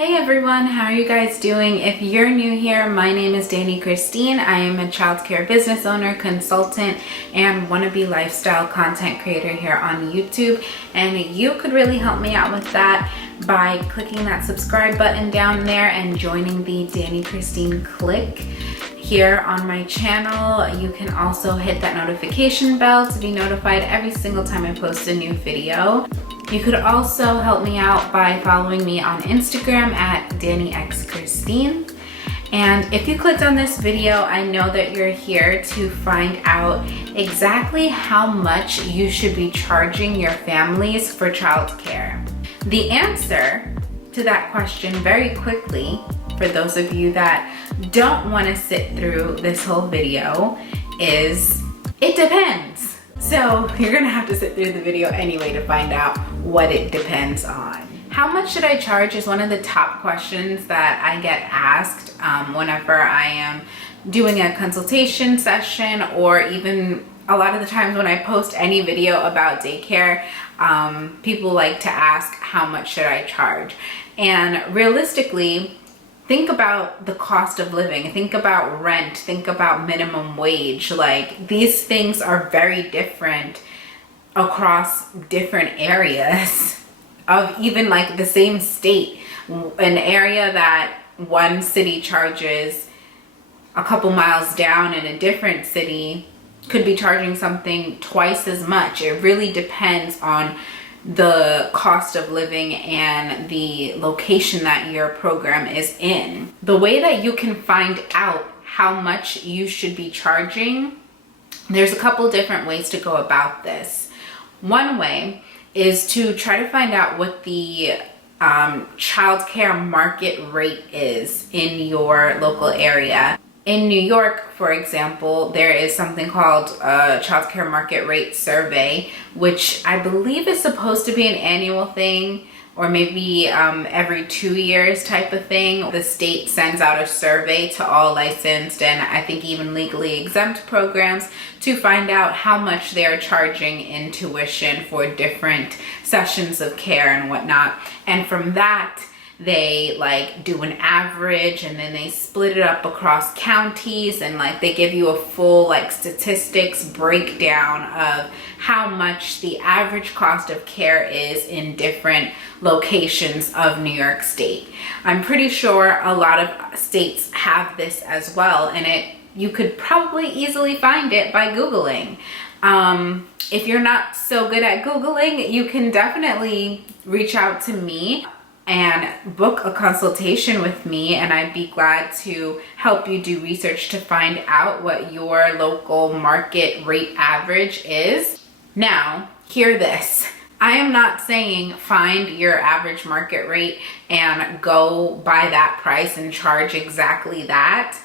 Hey everyone, how are you guys doing? If you're new here, my name is Dani Christine. I am a childcare business owner, consultant, and wannabe lifestyle content creator here on YouTube. And you could really help me out with that by clicking that subscribe button down there and joining the Dani Christine clique here on my channel. You can also hit that notification bell to be notified every single time I post a new video. You could also help me out by following me on Instagram at danichristine. And if you clicked on this video, I know that you're here to find out exactly how much you should be charging your families for childcare. The answer to that question very quickly, for those of you that don't want to sit through this whole video, is it depends. So you're gonna have to sit through the video anyway to find out what it depends on. How much should I charge is one of the top questions that I get asked whenever I am doing a consultation session, or even a lot of the times when I post any video about daycare. People like to ask, how much should I charge? And realistically, think about the cost of living, think about rent, think about minimum wage. Like, these things are very different across different areas of even like the same state. An area that one city charges a couple miles down in a different city could be charging something twice as much. It really depends on the cost of living and the location that your program is in. The way that you can find out how much you should be charging, there's a couple different ways to go about this. One way is to try to find out what the childcare market rate is in your local area. In New York, for example, there is something called a childcare market rate survey, which I believe is supposed to be an annual thing, or maybe every 2 years type of thing. The state sends out a survey to all licensed and I think even legally exempt programs to find out how much they're charging in tuition for different sessions of care and whatnot. And from that, they like do an average, and then they split it up across counties, and like they give you a full like statistics breakdown of how much the average cost of care is in different locations of New York State. I'm pretty sure a lot of states have this as well, and you could probably easily find it by Googling. If you're not so good at Googling, you can definitely reach out to me and book a consultation with me, and I'd be glad to help you do research to find out what your local market rate average is. Now, hear this. I am not saying find your average market rate and go by that price and charge exactly that.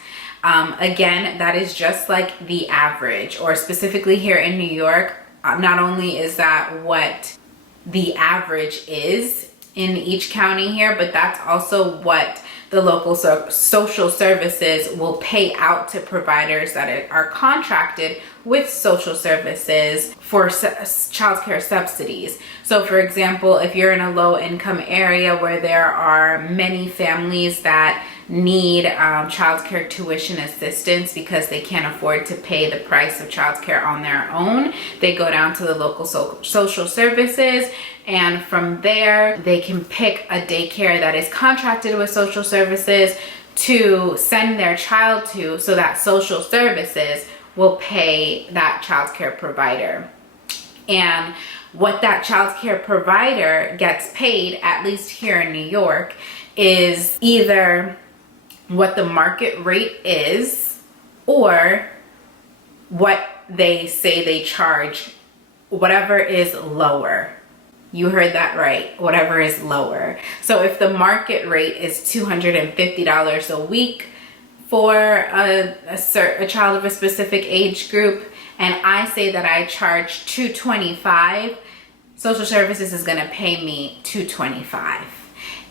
Again, that is just like the average, or specifically here in New York, not only is that what the average is in each county here, but that's also what the local social services will pay out to providers that are contracted with social services for childcare subsidies. So for example, if you're in a low income area where there are many families that need childcare tuition assistance because they can't afford to pay the price of childcare on their own, they go down to the local social services, and from there they can pick a daycare that is contracted with social services to send their child to, so that social services will pay that childcare provider. And what that childcare provider gets paid, at least here in New York, is either what the market rate is, or what they say they charge, whatever is lower. You heard that right, whatever is lower. So if the market rate is $250 a week for a child of a specific age group, and I say that I charge $225, social services is gonna pay me $225.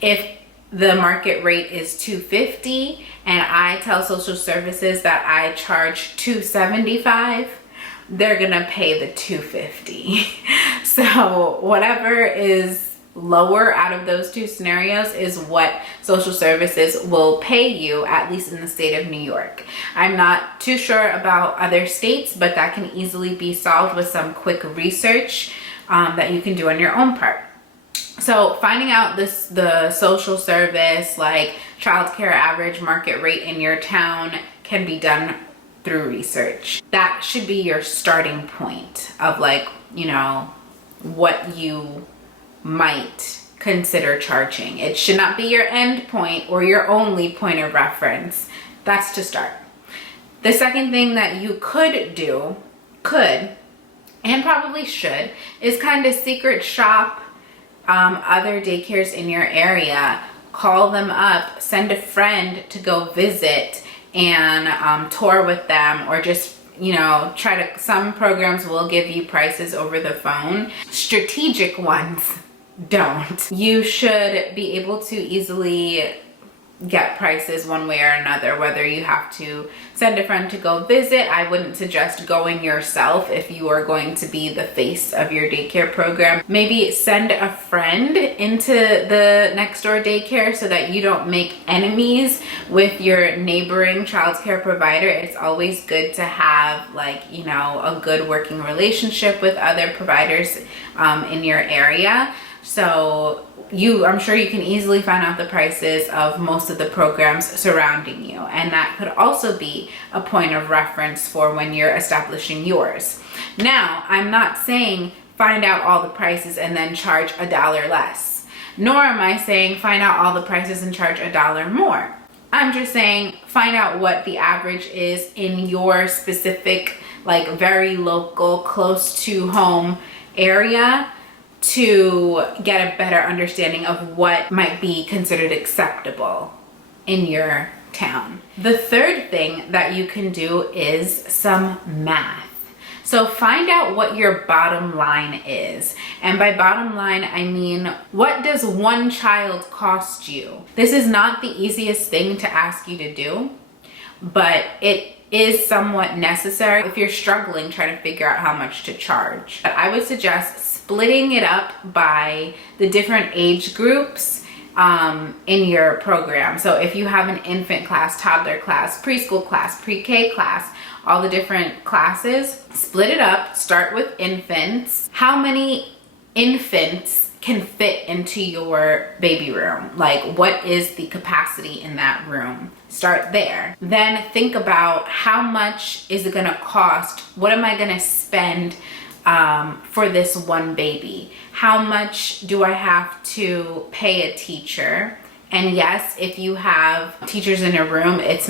If the market rate is $250 and I tell social services that I charge $275, they're gonna pay the $250. So whatever is lower out of those two scenarios is what social services will pay you, at least in the state of New York. I'm not too sure about other states, but that can easily be solved with some quick research that you can do on your own part. So finding out the social service, like childcare average market rate in your town, can be done through research. That should be your starting point of, like, you know, what you might consider charging. It should not be your end point or your only point of reference. That's to start. The second thing that you could do, and probably should, is kind of secret shop other daycares in your area. Call them up, send a friend to go visit and tour with them, or just, you know, some programs will give you prices over the phone. Strategic ones don't. You should be able to easily get prices one way or another, whether you have to send a friend to go visit. I wouldn't suggest going yourself if you are going to be the face of your daycare program. Maybe send a friend into the next door daycare so that you don't make enemies with your neighboring childcare provider. It's always good to have, like, you know, a good working relationship with other providers in your area. So I'm sure you can easily find out the prices of most of the programs surrounding you. And that could also be a point of reference for when you're establishing yours. Now, I'm not saying find out all the prices and then charge $1 less. Nor am I saying find out all the prices and charge $1 more. I'm just saying find out what the average is in your specific, like, very local, close to home area, to get a better understanding of what might be considered acceptable in your town. The third thing that you can do is some math. So find out what your bottom line is. And by bottom line, I mean, what does one child cost you? This is not the easiest thing to ask you to do, but it is somewhat necessary if you're struggling trying to figure out how much to charge. But I would suggest splitting it up by the different age groups in your program. So if you have an infant class, toddler class, preschool class, pre-K class, all the different classes, split it up. Start with infants. How many infants can fit into your baby room? Like, what is the capacity in that room? Start there. Then think about how much is it gonna cost? What am I gonna spend for this one baby? How much do I have to pay a teacher? And yes, if you have teachers in a room, it's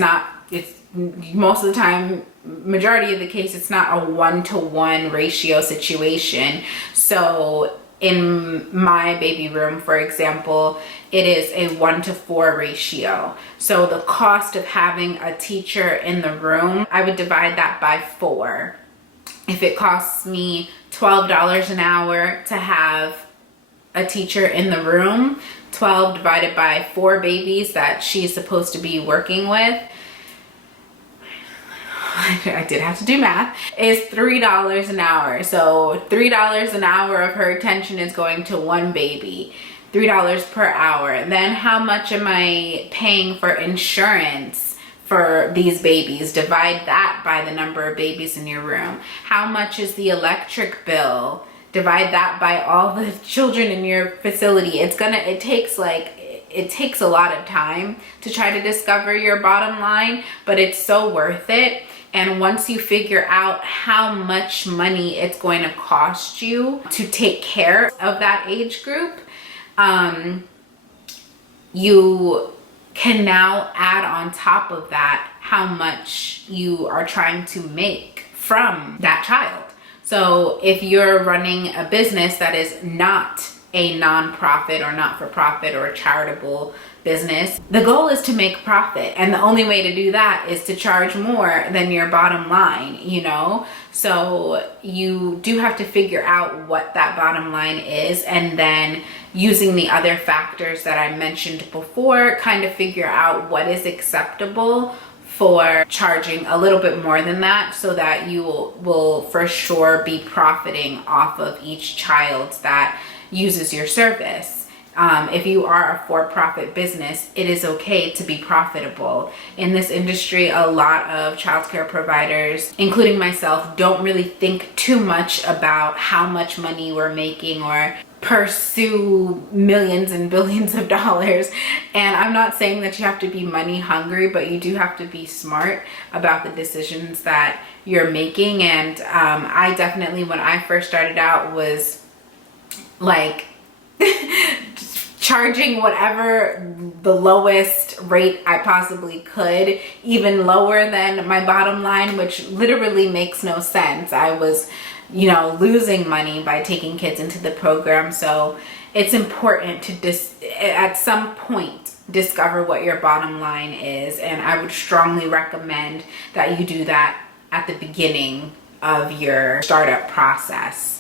most of the time, majority of the case, it's not a 1-to-1 ratio situation. So in my baby room, for example, it is a 1-to-4 ratio. So the cost of having a teacher in the room, I would divide that by 4. If it costs me $12 an hour to have a teacher in the room, 12 divided by 4 babies that she's supposed to be working with, I did have to do math, is $3 an hour. So $3 an hour of her attention is going to one baby, $3 per hour. Then how much am I paying for insurance for these babies? Divide that by the number of babies in your room. How much is the electric bill? Divide that by all the children in your facility. It takes a lot of time to try to discover your bottom line, but it's so worth it. And once you figure out how much money it's going to cost you to take care of that age group, you can now add on top of that how much you are trying to make from that child. So if you're running a business that is not a nonprofit or not-for-profit or a charitable business, the goal is to make profit. And the only way to do that is to charge more than your bottom line, you know? So you do have to figure out what that bottom line is, and then using the other factors that I mentioned before, kind of figure out what is acceptable for charging a little bit more than that, so that you will for sure be profiting off of each child that uses your service. If you are a for-profit business, it is okay to be profitable. In this industry, a lot of childcare providers, including myself, don't really think too much about how much money we're making or pursue millions and billions of dollars. And I'm not saying that you have to be money hungry, but you do have to be smart about the decisions that you're making. And I definitely, when I first started out, was like charging whatever the lowest rate I possibly could, even lower than my bottom line, which literally makes no sense. I was, you know, losing money by taking kids into the program. So it's important to at some point discover what your bottom line is, and I would strongly recommend that you do that at the beginning of your startup process.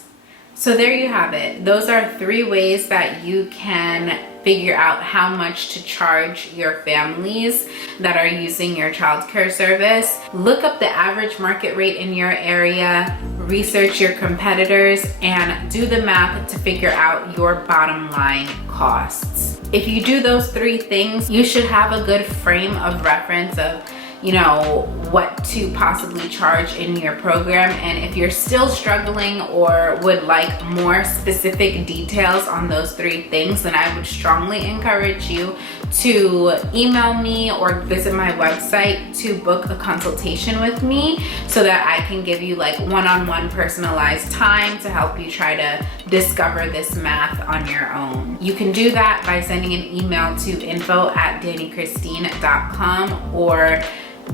So there you have it. Those are 3 ways that you can figure out how much to charge your families that are using your childcare service. Look up the average market rate in your area, research your competitors, and do the math to figure out your bottom line costs. If you do those 3 things, you should have a good frame of reference of, you know, what to possibly charge in your program. And if you're still struggling or would like more specific details on those 3 things, then I would strongly encourage you to email me or visit my website to book a consultation with me so that I can give you like one-on-one personalized time to help you try to discover this math on your own. You can do that by sending an email to info@danichristine.com or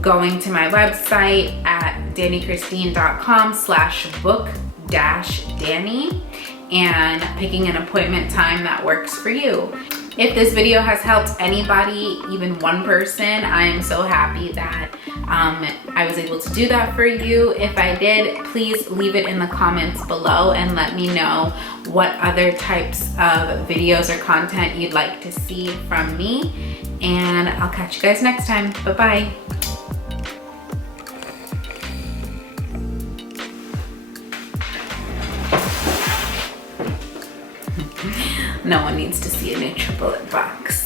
going to my website at danichristine.com/book-Dani and picking an appointment time that works for you. If this video has helped anybody, even one person, I am so happy that I was able to do that for you. If I did, please leave it in the comments below and let me know what other types of videos or content you'd like to see from me. And I'll catch you guys next time. Bye-bye. No one needs to see a NutriBullet box.